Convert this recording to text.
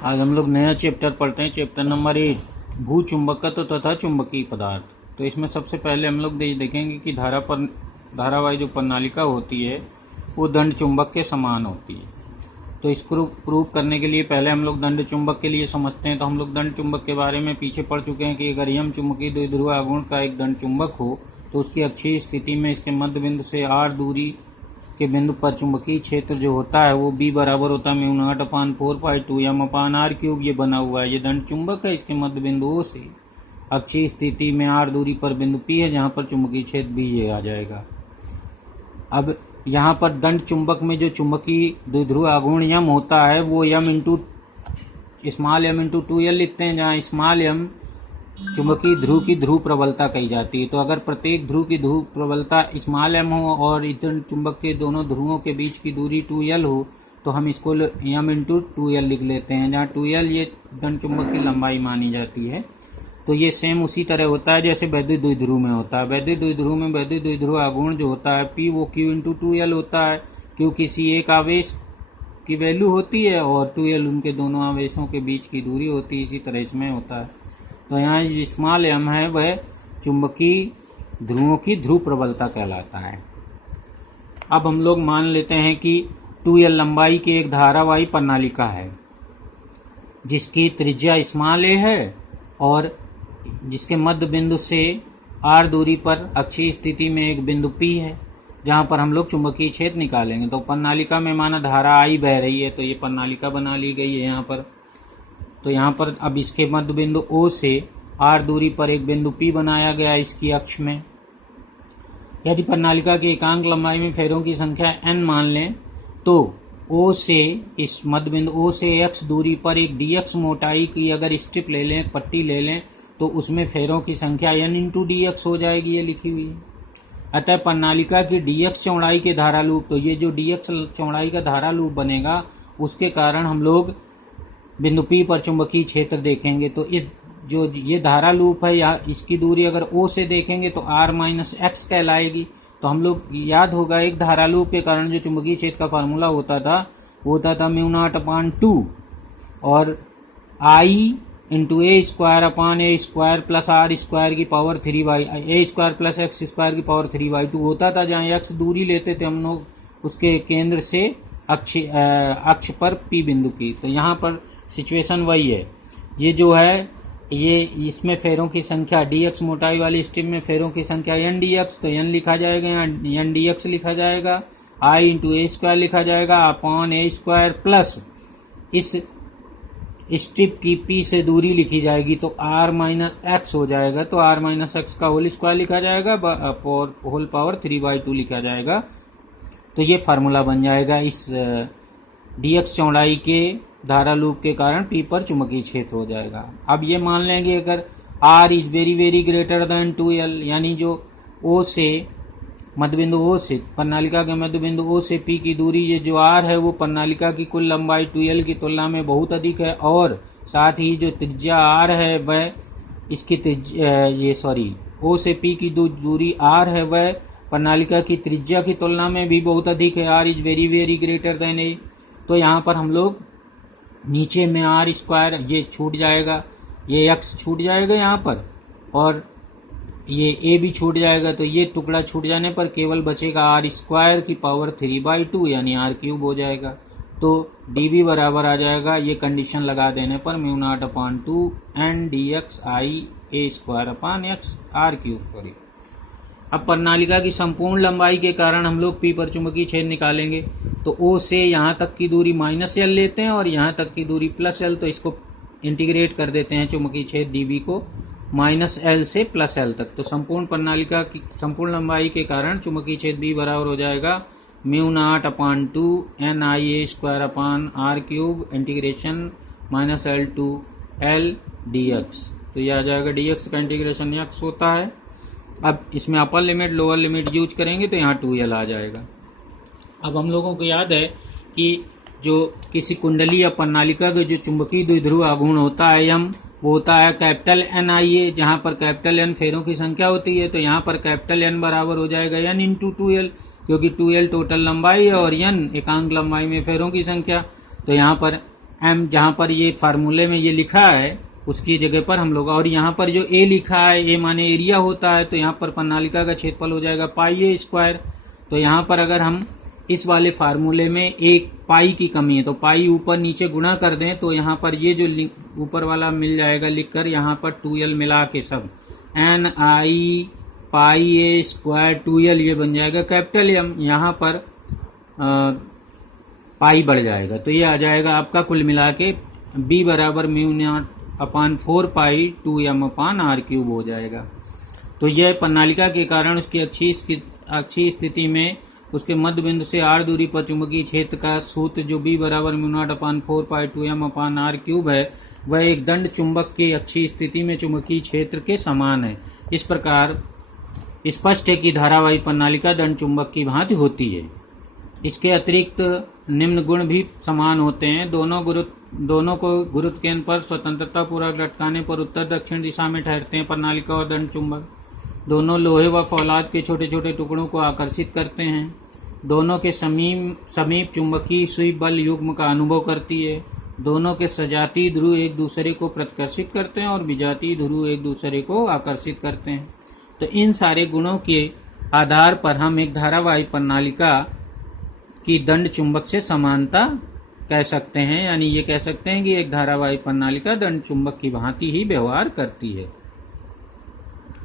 आज हम लोग नया चैप्टर पढ़ते हैं, चैप्टर नंबर 8, भू चुंबकत्व तथा चुंबकीय पदार्थ। तो इसमें सबसे पहले हम लोग देखेंगे कि धारावाही जो प्रणालिका होती है वो दंड चुंबक के समान होती है। तो इसको प्रूव करने के लिए पहले हम लोग दंड चुंबक के लिए समझते हैं। तो हम लोग दंड चुंबक के बारे में पीछे पढ़ चुके हैं कि अगर यम चुंबकीय द्विध्रुव आघूर्ण का एक दंड चुंबक हो तो उसकी अक्षीय स्थिति में इसके मध्य बिंदु से r दूरी के बिंदु पर चुंबकीय क्षेत्र जो होता है वो B बराबर होता है μ0/4π2m/r³। ये बना हुआ है, ये दंड चुंबक है। इसके मध्य बिंदु O से अक्षीय स्थिति में r दूरी पर बिंदु P है जहाँ पर चुंबकीय क्षेत्र B ये आ जाएगा। अब यहाँ पर दंड चुंबक में जो चुंबकीय द्विध्रुव आघूर्ण यम होता है वो स्मॉल m इंटू 2l लिखते हैं, जहाँ स्मॉल m चुंबकीय ध्रुव की ध्रुव प्रबलता कही जाती है। तो अगर प्रत्येक ध्रुव की ध्रुव प्रबलता स्मॉल m हो और इस दंड चुंबक के दोनों ध्रुवों के बीच की दूरी 2l हो तो हम इसको m इंटू 2l लिख लेते हैं, जहाँ 2l ये दंड चुंबक की लंबाई मानी जाती है। तो ये सेम उसी तरह होता है जैसे वैद्युत द्विध्रुव में होता है। वैद्युत द्विध्रुव में वैद्युत द्विध्रुव आघूर्ण जो होता है P वो Q इंटू 2l होता है। Q किसी एक आवेश की वैल्यू होती है और 2l उनके दोनों आवेशों के बीच की दूरी होती है। इसी तरह इसमें होता है। तो यहाँ स्मॉल m है वह चुंबकीय ध्रुवों की ध्रुव प्रबलता कहलाता है। अब हम लोग मान लेते हैं कि 2l लंबाई की एक धारावाही प्रणालिका है जिसकी त्रिज्या स्मॉल a है और जिसके मध्य बिंदु से r दूरी पर अक्षीय स्थिति में एक बिंदु P है जहाँ पर हम लोग चुंबकीय क्षेत्र निकालेंगे। तो प्रणालिका में माना धारा I बह रही है, तो ये प्रणालिका बना ली गई है यहाँ पर। तो यहाँ पर अब इसके मध्य बिंदु O से r दूरी पर एक बिंदु P बनाया गया इसकी अक्ष में। यदि प्रणालिका की एकांक लंबाई में फेरों की संख्या n मान लें तो O से इस मध्य बिंदु O से x दूरी पर एक dx मोटाई की अगर स्ट्रिप ले लें, पट्टी ले लें, तो उसमें फेरों की संख्या n इंटू dx हो जाएगी, ये लिखी हुई है। अतः प्रणालिका की dx चौड़ाई के धारा लूप, तो ये जो dx चौड़ाई का धारा लूप बनेगा उसके कारण हम लोग बिंदु P पर चुंबकीय क्षेत्र देखेंगे। तो इस जो ये धारा लूप है या इसकी दूरी अगर O से देखेंगे तो r माइनस एक्स कहलाएगी। तो हम लोग याद होगा एक धारा लूप के कारण जो चुंबकीय क्षेत्र का फार्मूला होता था वो होता था μ0/2 और I into a square plus r square की power 3/, a square plus x square की पावर 3/2 होता था। जहाँ x दूरी लेते थे हम लोग उसके केंद्र से अक्ष पर P बिंदु की। तो यहाँ पर सिचुएशन वही है। ये जो है ये इसमें फेरों की संख्या dx मोटाई वाली स्ट्रिप में फेरों की संख्या n dx, तो n लिखा जाएगा, यहाँ n dx लिखा जाएगा, I इंटू a स्क्वायर लिखा जाएगा अपॉन a स्क्वायर प्लस इस स्ट्रिप की P से दूरी लिखी जाएगी तो r माइनस एक्स हो जाएगा। तो r माइनस एक्स का होल स्क्वायर लिखा जाएगा और होल पावर 3/2 लिखा जाएगा। तो ये फार्मूला बन जाएगा इस dx चौड़ाई के धारा लूप के कारण P पर चुंबकीय क्षेत्र हो जाएगा। अब ये मान लेंगे अगर r is very very greater than 2l, यानी जो O से मध्य बिंदु O से प्रणालिका के मध्य बिंदु O से P की दूरी ये जो r है वो प्रणालिका की कुल लंबाई 2l की तुलना में बहुत अधिक है और साथ ही जो त्रिज्या r है वह इसकी O से P की दूरी r है वह प्रणालिका की त्रिज्या की तुलना में भी बहुत अधिक है। r is very very greater than a। तो यहाँ पर हम लोग नीचे में r स्क्वायर ये छूट जाएगा, ये x छूट जाएगा यहाँ पर और ये a भी छूट जाएगा। तो ये टुकड़ा छूट जाने पर केवल बचेगा r स्क्वायर की पावर 3/2 यानी r³ हो जाएगा। तो dv बराबर आ जाएगा, ये कंडीशन लगा देने पर μ0/2 n dx I a square upon x r³। अब प्रणालिका की संपूर्ण लंबाई के कारण हम लोग P पर चुंबकीय क्षेत्र निकालेंगे। तो O से यहाँ तक की दूरी -l लेते हैं और यहाँ तक की दूरी +l, तो इसको इंटीग्रेट कर देते हैं चुंबकीय क्षेत्र dv को -l से +l तक। तो संपूर्ण प्रणालिका की संपूर्ण लंबाई के कारण चुंबकीय क्षेत्र B बराबर हो जाएगा μ0/2 n I a square upon r³ integration -l to l dx। तो यह आ जाएगा dx का इंटीग्रेशन x होता है। अब इसमें upper limit lower limit use करेंगे तो यहाँ 2l आ जाएगा। अब हम लोगों को याद है कि जो किसी कुंडली या प्रणालिका का जो चुंबकीय द्विध्रुव आघूर्ण होता है m वो होता है कैपिटल NIA, जहाँ पर कैपिटल N फेरों की संख्या होती है। तो यहाँ पर कैपिटल N बराबर हो जाएगा n इंटू 2l, क्योंकि 2l टोटल लंबाई है और n एकांक लंबाई में फेरों की संख्या। तो यहाँ पर एम जहाँ पर ये फार्मूले में ये लिखा है उसकी जगह पर हम लोग, और यहाँ पर जो ए लिखा है, ए माने एरिया होता है, तो यहाँ पर प्रणालिका का क्षेत्रफल हो जाएगा पाई ए स्क्वायर। तो यहाँ पर अगर हम इस वाले फार्मूले में एक पाई की कमी है तो पाई ऊपर नीचे गुणा कर दें तो यहाँ पर ये जो ऊपर वाला मिल जाएगा लिखकर, यहाँ पर 2l मिला के सब एन आई पाई ए स्क्वायर 2l ये बन जाएगा कैपिटल एम, यहाँ पर पाई बढ़ जाएगा तो ये आ जाएगा आपका कुल मिला के b बराबर म्यू नॉट अपान 4 पाई 2m अपान r क्यूब हो जाएगा। तो यह प्रणालिका के कारण उसकी अक्षीय स्थिति में उसके मध्य बिंदु से r दूरी पर चुंबकीय क्षेत्र का सूत्र जो b बराबर म्यू नॉट अपान 4 पाई 2m अपान r क्यूब है वह एक दंड चुंबक के अक्षीय स्थिति में चुंबकीय क्षेत्र के समान है। इस प्रकार स्पष्ट है कि धारावाही प्रणालिका दंड चुंबक की भांति होती है। इसके अतिरिक्त निम्न गुण भी समान होते हैं। दोनों को गुरुत्व केंद्र पर स्वतंत्रता पूर्वक लटकाने पर उत्तर दक्षिण दिशा में ठहरते हैं प्रणालिका और दंड चुंबक। दोनों लोहे व फौलाद के छोटे छोटे टुकड़ों को आकर्षित करते हैं। दोनों के समीप चुंबकीय सुई बल युग्म का अनुभव करती है। दोनों के सजातीय ध्रुव एक दूसरे को प्रतिकर्षित करते हैं और विजातीय ध्रुव एक दूसरे को आकर्षित करते हैं। तो इन सारे गुणों के आधार पर हम एक धारावाही प्रणालिका की दंड चुंबक से समानता कह सकते हैं, यानी ये कह सकते हैं कि एक धारावाही प्रणालिका दंड चुंबक की भांति ही व्यवहार करती है।